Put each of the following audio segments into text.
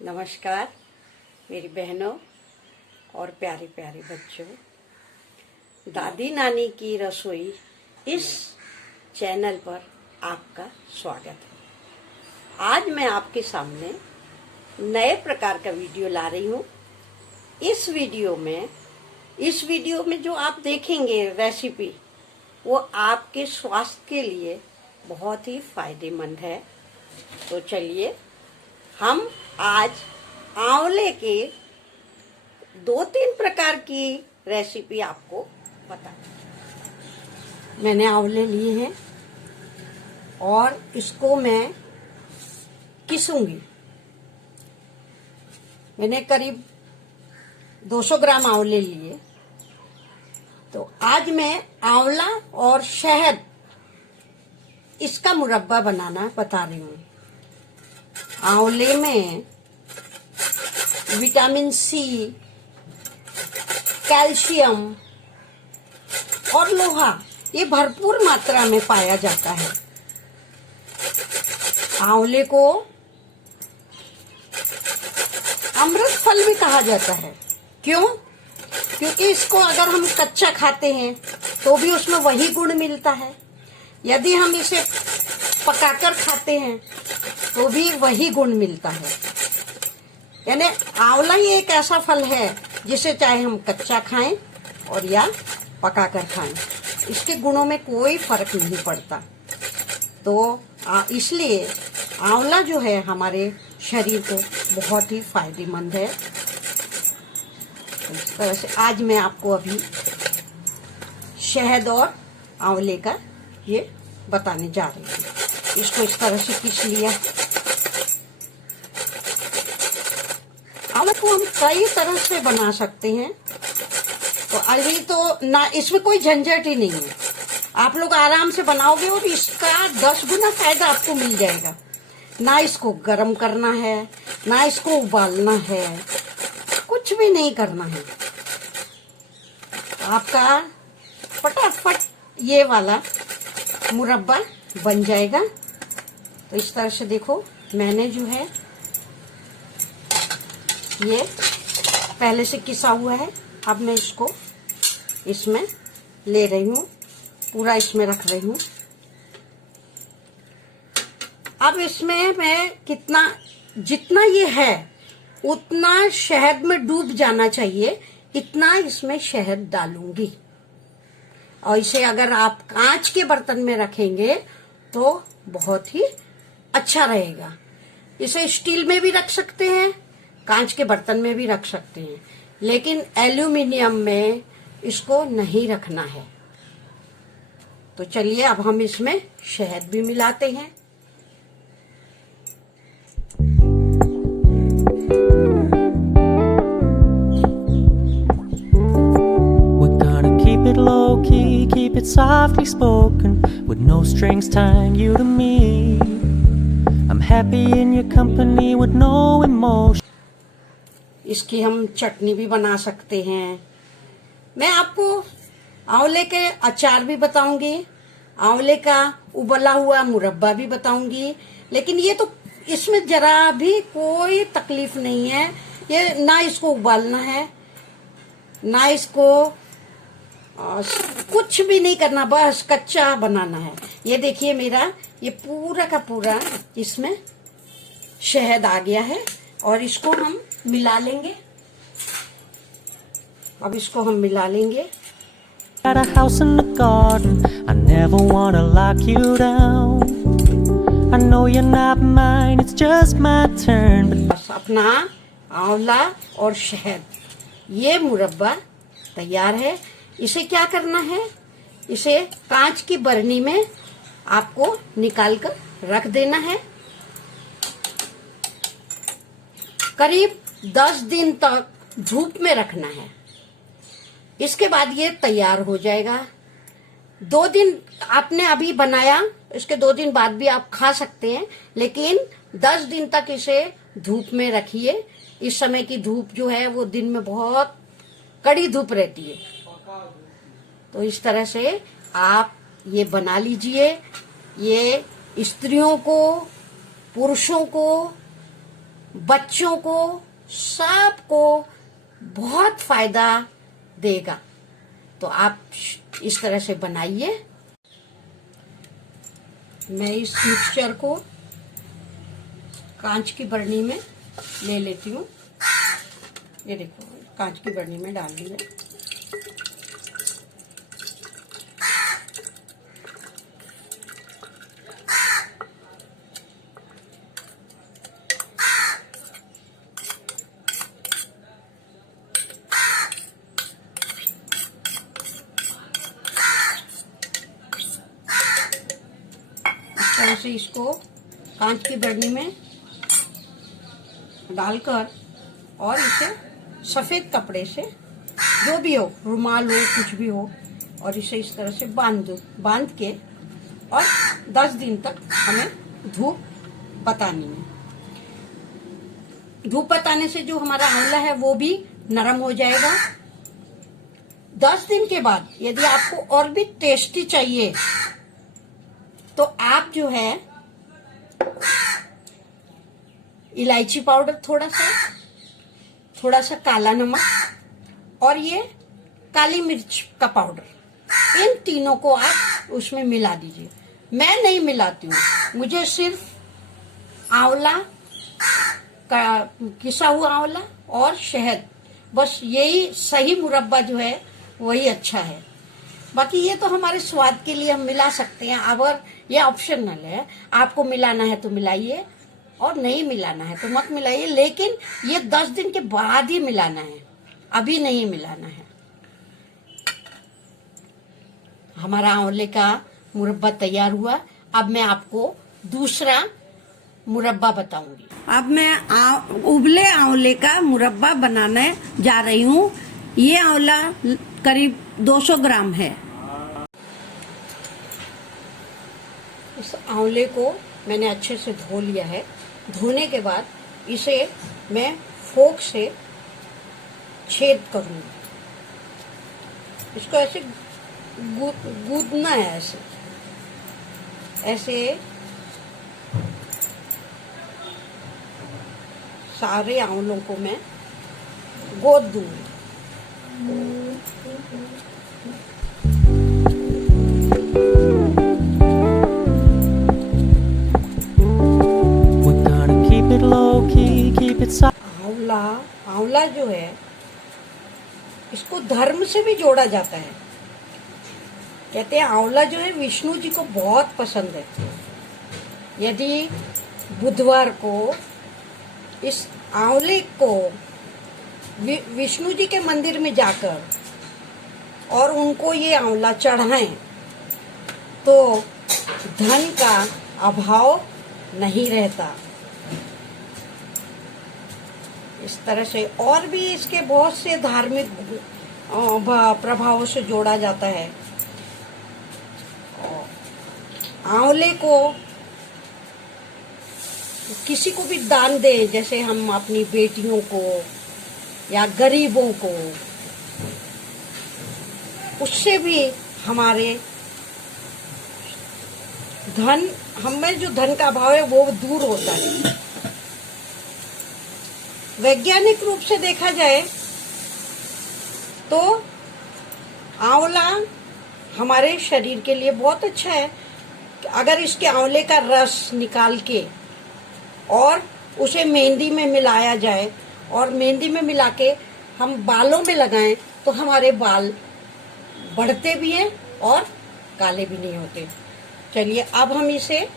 नमस्कार मेरी बहनों और प्यारे प्यारे बच्चों। दादी नानी की रसोई इस चैनल पर आपका स्वागत है। आज मैं आपके सामने नए प्रकार का वीडियो ला रही हूँ। इस वीडियो में जो आप देखेंगे रेसिपी, वो आपके स्वास्थ्य के लिए बहुत ही फायदेमंद है। तो चलिए हम आज आंवले के 2-3 प्रकार की रेसिपी आपको बताएं। मैंने आंवले लिए हैं और इसको मैं किसूंगी। मैंने करीब 200 ग्राम आंवले लिए। तो आज मैं आंवला और शहद इसका मुरब्बा बनाना बता रही हूँ। आंवले में विटामिन सी, कैल्शियम और लोहा ये भरपूर मात्रा में पाया जाता है। आंवले को अमृत फल भी कहा जाता है। क्यों? क्योंकि इसको अगर हम कच्चा खाते हैं तो भी उसमें वही गुण मिलता है। यदि हम इसे पकाकर खाते हैं तो भी वही गुण मिलता है। यानी आंवला ही एक ऐसा फल है जिसे चाहे हम कच्चा खाएं और या पकाकर खाएं, इसके गुणों में कोई फर्क नहीं पड़ता। तो इसलिए आंवला जो है हमारे शरीर को बहुत ही फायदेमंद है। इस तरह से आज मैं आपको अभी शहद और आंवले का ये बताने जा रही हूँ। इसको इस तरह से पीस लिया। आंवले को हम कई तरह से बना सकते हैं। तो अभी तो ना इसमें कोई झंझट ही नहीं है। आप लोग आराम से बनाओगे और इसका 10 गुना फायदा आपको मिल जाएगा। ना इसको गर्म करना है, ना इसको उबालना है, कुछ भी नहीं करना है। आपका फटाफट ये वाला मुरब्बा बन जाएगा। तो इस तरह से देखो, मैंने जो है ये पहले से किसा हुआ है। अब मैं इसको इसमें ले रही हूँ, पूरा इसमें रख रही हूँ। अब इसमें मैं जितना ये है उतना शहद में डूब जाना चाहिए, इतना इसमें शहद डालूंगी। और इसे अगर आप कांच के बर्तन में रखेंगे तो बहुत ही अच्छा रहेगा। इसे स्टील में भी रख सकते हैं, कांच के बर्तन में भी रख सकते हैं, लेकिन एल्यूमिनियम में इसको नहीं रखना है। तो चलिए अब हम इसमें शहद भी मिलाते हैं। It low key, keep it softly spoken, with no strings tying you to me. I'm happy in your company with no emotion. इसकी हम चटनी भी बना सकते हैं। मैं आपको आंवले के अचार भी बताऊंगी, आंवले का उबला हुआ मुरब्बा भी बताऊंगी। लेकिन ये तो इसमें जरा भी कोई तकलीफ नहीं है। ये ना इसको उबालना है, ना इसको कुछ भी नहीं करना, बस कच्चा बनाना है। ये देखिए मेरा ये पूरा का पूरा इसमें शहद आ गया है और इसको हम मिला लेंगे। अब इसको हम मिला लेंगे। Got a house in the garden, I never wanna lock you down. I know you're not mine, it's just my turn. बस अपना आंवला और शहद ये मुरब्बा तैयार है। इसे क्या करना है, इसे कांच की बरनी में आपको निकाल कर रख देना है। करीब 10 दिन तक धूप में रखना है। इसके बाद ये तैयार हो जाएगा। 2 दिन आपने अभी बनाया, इसके 2 दिन बाद भी आप खा सकते हैं, लेकिन 10 दिन तक इसे धूप में रखिए। इस समय की धूप जो है वो दिन में बहुत कड़ी धूप रहती है। तो इस तरह से आप ये बना लीजिए। ये स्त्रियों को, पुरुषों को बच्चों को, सबको बहुत फायदा देगा। तो आप इस तरह से बनाइए। मैं इस मिक्सचर को कांच की बरनी में ले लेती हूँ। ये देखो, कांच की बरनी में डाल दी है। इस तरह से इसको कांच की बरनी में डालकर और इसे सफेद कपड़े से, जो भी हो, रुमाल हो, कुछ भी हो, और इसे इस तरह से बांध के और 10 दिन तक हमें धूप बतानी है। धूप बताने से जो हमारा आंवला है वो भी नरम हो जाएगा। 10 दिन के बाद यदि आपको और भी टेस्टी चाहिए तो आप जो है इलायची पाउडर, थोड़ा सा काला नमक और ये काली मिर्च का पाउडर, इन तीनों को आप उसमें मिला दीजिए। मैं नहीं मिलाती हूँ, मुझे सिर्फ आंवला का, किसा हुआ आंवला और शहद, बस यही सही मुरब्बा जो है वही अच्छा है। बाकी ये तो हमारे स्वाद के लिए हम मिला सकते हैं, अगर ये ऑप्शनल है, आपको मिलाना है तो मिलाइए और नहीं मिलाना है तो मत मिलाइए। लेकिन ये 10 दिन के बाद ही मिलाना है, अभी नहीं मिलाना है। हमारा आंवले का मुरब्बा तैयार हुआ। अब मैं आपको दूसरा मुरब्बा बताऊंगी। अब मैं उबले आंवले का मुरब्बा बनाने जा रही हूँ। ये आंवला करीब 200 ग्राम है। इस आंवले को मैंने अच्छे से धो लिया है। धोने के बाद इसे मैं फोक से छेद करूंगी। इसको ऐसे गूंदना है, ऐसे सारे आंवलों को मैं गोद दूंगी। We're gonna keep it low key, keep it soft. आंवला जो है इसको धर्म से भी जोड़ा जाता है। कहते हैं आंवला जो है विष्णु जी को बहुत पसंद है। यदि बुधवार को इस आंवले को विष्णु जी के मंदिर में जाकर और उनको ये आंवला चढ़ाएं तो धन का अभाव नहीं रहता। इस तरह से और भी इसके बहुत से धार्मिक प्रभावों से जोड़ा जाता है। आंवले को किसी को भी दान दे, जैसे हम अपनी बेटियों को या गरीबों को, उससे भी हमारे धन, हमें जो धन का अभाव है वो दूर होता है। वैज्ञानिक रूप से देखा जाए तो आंवला हमारे शरीर के लिए बहुत अच्छा है। अगर इसके आंवले का रस निकाल के और उसे मेहंदी में मिलाया जाए और मेहंदी में मिला के हम बालों में लगाएं तो हमारे बाल बढ़ते भी हैं और काले भी नहीं होते। चलिए अब हम इसे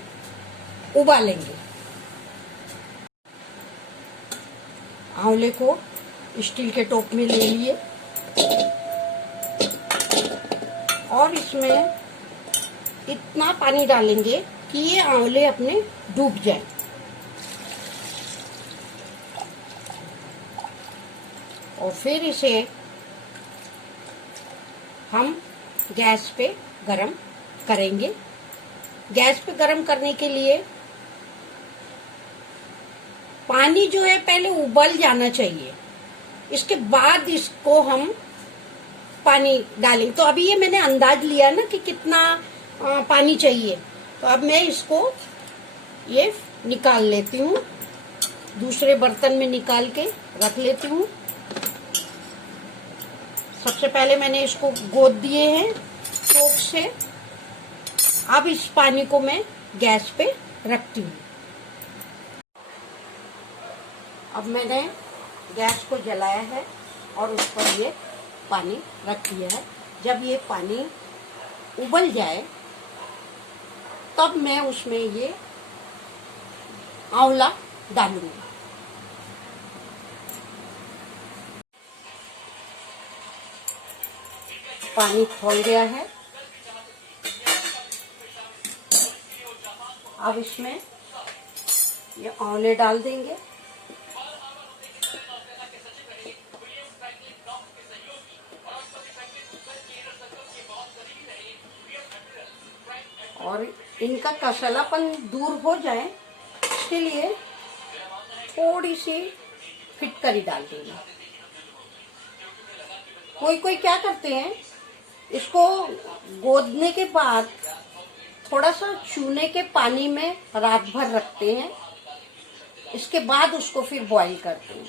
उबालेंगे। आंवले को स्टील के टोप में ले लिए और इसमें इतना पानी डालेंगे कि ये आंवले अपने डूब जाए। और फिर इसे हम गैस पे गरम करेंगे। गैस पे गरम करने के लिए पानी जो है पहले उबल जाना चाहिए, इसके बाद इसको हम पानी डालेंगे। तो अभी ये मैंने अंदाज लिया ना कि कितना पानी चाहिए, तो अब मैं इसको ये निकाल लेती हूँ दूसरे बर्तन में निकाल के रख लेती हूँ। सबसे पहले मैंने इसको गोद दिए हैं चोक से। अब इस पानी को मैं गैस पे रखती हूँ। अब मैंने गैस को जलाया है और उस पर ये पानी रख दिया है। जब ये पानी उबल जाए तब मैं उसमें ये आंवला डालूंगी। पानी खौल गया है। अब इसमें ये आंवले डाल देंगे। और इनका कसलापन दूर हो जाए इसके लिए थोड़ी सी फिटकरी डाल देंगे। कोई कोई क्या करते हैं, इसको गोदने के बाद थोड़ा सा चूने के पानी में रात भर रखते हैं, इसके बाद उसको फिर बॉईल करते हैं।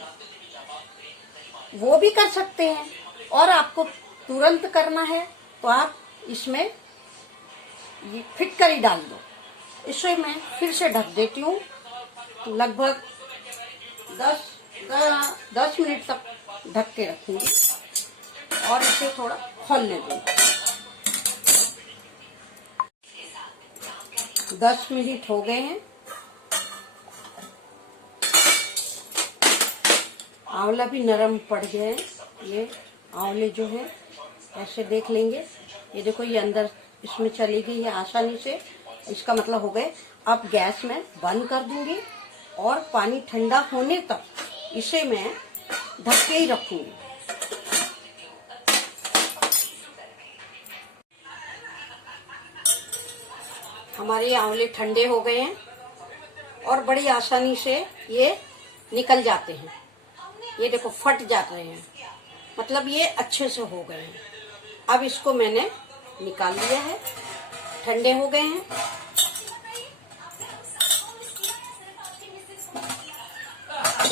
वो भी कर सकते हैं। और आपको तुरंत करना है तो आप इसमें ये फिटकरी डाल दो। इसे मैं फिर से ढक देती हूँ। लगभग 10 मिनट तक ढक के रखूंगी और इसे थोड़ा खौलने दूंगी। 10 मिनट हो गए हैं। आंवला भी नरम पड़ गए हैं। ये आंवले जो है ऐसे देख लेंगे, ये देखो ये अंदर इसमें चली गई है आसानी से। इसका मतलब हो गए। अब गैस में बंद कर दूंगी और पानी ठंडा होने तक इसे मैं ढक के ही रखूंगी। हमारे आंवले ठंडे हो गए हैं और बड़ी आसानी से ये निकल जाते हैं। ये देखो फट जाते हैं, मतलब ये अच्छे से हो गए हैं। अब इसको मैंने निकाल लिया है, ठंडे हो गए हैं।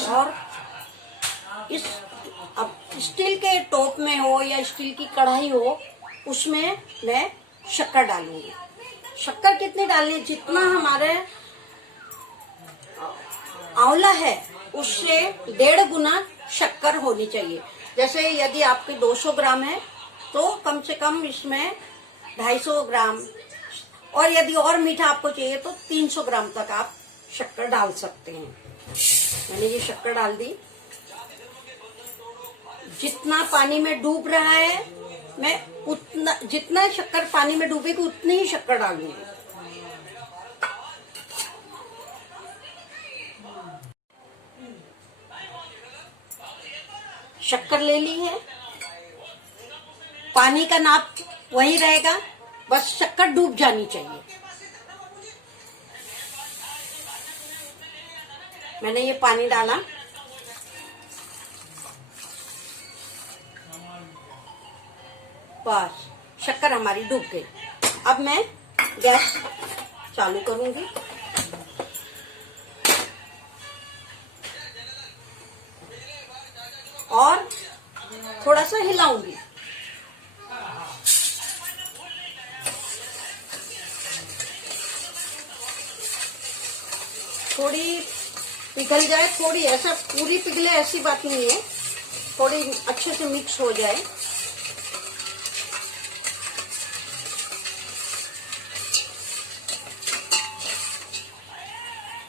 और इस अब स्टील के टोप में हो या स्टील की कढ़ाई हो, उसमें मैं शक्कर डालूंगी। शक्कर कितनी डालनी है, जितना हमारे आंवला है उससे 1.5 गुना शक्कर होनी चाहिए। जैसे यदि आपके 200 ग्राम है तो कम से कम इसमें 250 ग्राम, और यदि और मीठा आपको चाहिए तो 300 ग्राम तक आप शक्कर डाल सकते हैं। मैंने ये शक्कर डाल दी। जितना पानी में डूब रहा है मैं उतना, जितना शक्कर पानी में डूबेगी उतनी ही शक्कर डालूंगी। शक्कर ले ली है। पानी का नाप वही रहेगा, बस शक्कर डूब जानी चाहिए। मैंने ये पानी डाला। बस शक्कर हमारी डूब गई। अब मैं गैस चालू करूंगी। और थोड़ा सा हिलाऊंगी। थोड़ी पिघल जाए, थोड़ी, ऐसा पूरी पिघले ऐसी बात नहीं है, थोड़ी अच्छे से मिक्स हो जाए।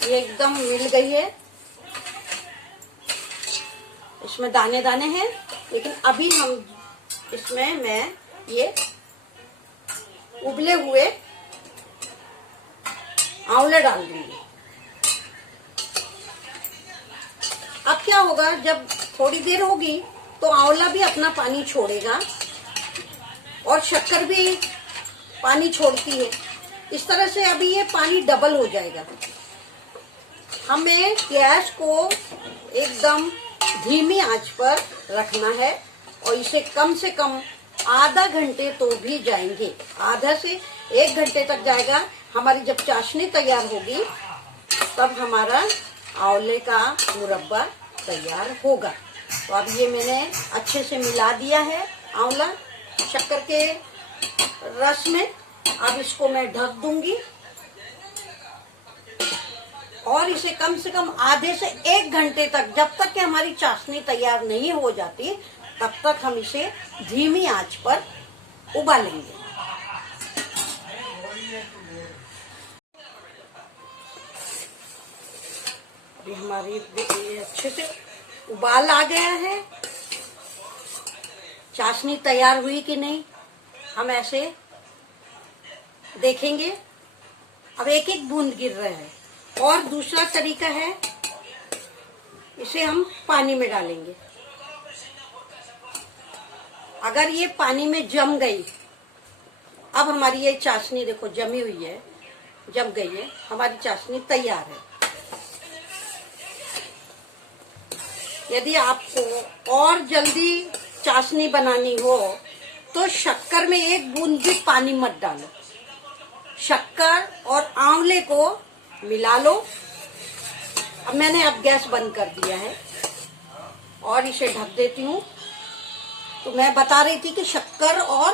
ये एकदम मिल गई है। इसमें दाने दाने हैं, लेकिन अभी हम इसमें मैं ये उबले हुए आंवले डाल दूंगी। अब क्या होगा, जब थोड़ी देर होगी तो आंवला भी अपना पानी छोड़ेगा और शक्कर भी पानी छोड़ती है। इस तरह से अभी ये पानी डबल हो जाएगा। हमें गैस को एकदम धीमी आंच पर रखना है और इसे कम से कम आधा घंटे तो भी जाएंगे, आधा से 1 घंटे तक जाएगा। हमारी जब चाशनी तैयार होगी तब हमारा आंवले का मुरब्बा तैयार होगा। तो अब ये मैंने अच्छे से मिला दिया है आंवला शक्कर के रस में। अब इसको मैं ढक दूंगी और इसे कम से कम आधे से 1 घंटे तक, जब तक कि हमारी चाशनी तैयार नहीं हो जाती तब तक हम इसे धीमी आंच पर उबालेंगे। अभी हमारी ये अच्छे से उबाल आ गया है। चाशनी तैयार हुई कि नहीं हम ऐसे देखेंगे। अब एक एक बूंद गिर रहा है। और दूसरा तरीका है, इसे हम पानी में डालेंगे। अगर ये पानी में जम गई, अब हमारी ये चाशनी देखो जमी हुई है, जम गई है, हमारी चाशनी तैयार है। यदि आपको और जल्दी चाशनी बनानी हो तो शक्कर में 1 बूंद भी पानी मत डालो। शक्कर और आंवले को मिला लो। अब मैंने गैस बंद कर दिया है और इसे ढक देती हूँ। तो मैं बता रही थी कि शक्कर और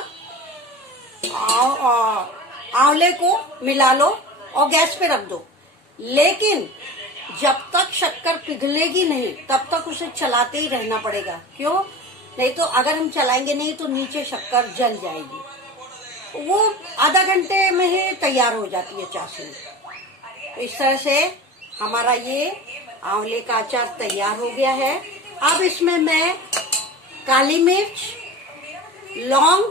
आंवले को मिला लो और गैस पे रख दो। लेकिन जब तक शक्कर पिघलेगी नहीं तब तक उसे चलाते ही रहना पड़ेगा। क्यों? नहीं तो अगर हम चलाएंगे नहीं तो नीचे शक्कर जल जाएगी। वो आधा घंटे में ही तैयार हो जाती है चाशनी। तो इस तरह से हमारा ये आंवले का अचार तैयार हो गया है। अब इसमें मैं काली मिर्च, लौंग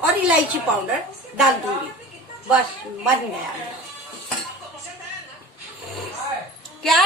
और इलायची पाउडर डाल दूंगी। बस बन गया। क्या